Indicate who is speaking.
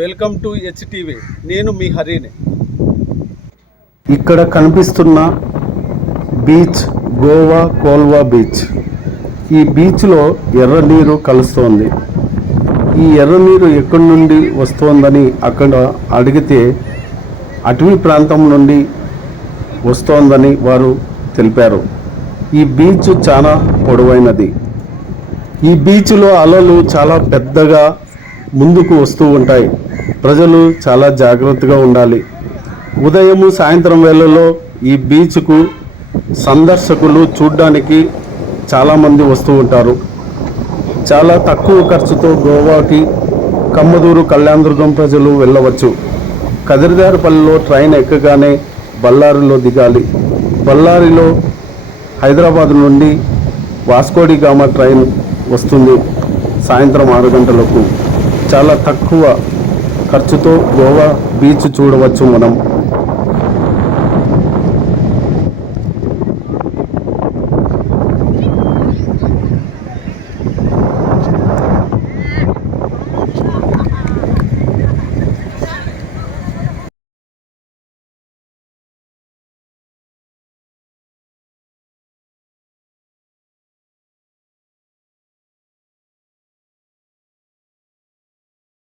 Speaker 1: Welcome to HTV నేను మీ హరిని.
Speaker 2: ఇక్కడ కనిపిస్తున్న బీచ్ గోవా కోల్వా బీచ్. ఈ బీచ్లో ఎర్ర నీరు కలుస్తోంది. ఈ ఎర్ర నీరు ఎక్కడి నుండి వస్తోందని అక్కడ అడిగితే అటవీ ప్రాంతం నుండి వస్తోందని వారు తెలిపారు. ఈ బీచ్ చాలా పొడవైనది. ఈ బీచ్లో అలలు చాలా పెద్దగా ముందుకు వస్తూ ఉంటాయి. ప్రజలు చాలా జాగ్రత్తగా ఉండాలి. ఉదయము సాయంత్రం వేళల్లో ఈ బీచ్కు సందర్శకులు చూడ్డానికి చాలామంది వస్తూ ఉంటారు. చాలా తక్కువ ఖర్చుతో గోవాకి కమ్మదూరు కళ్యాణదుర్గం ప్రజలు వెళ్ళవచ్చు. కదిరిదారిపల్లిలో ట్రైన్ ఎక్కగానే బళ్ళారిలో దిగాలి. బళ్ళారిలో హైదరాబాద్ నుండి వాస్కోడి గామా ట్రైన్ వస్తుంది సాయంత్రం ఆరు గంటలకు. చాలా తక్కువ ఖర్చుతో గోవా బీచ్ చూడవచ్చు మనం.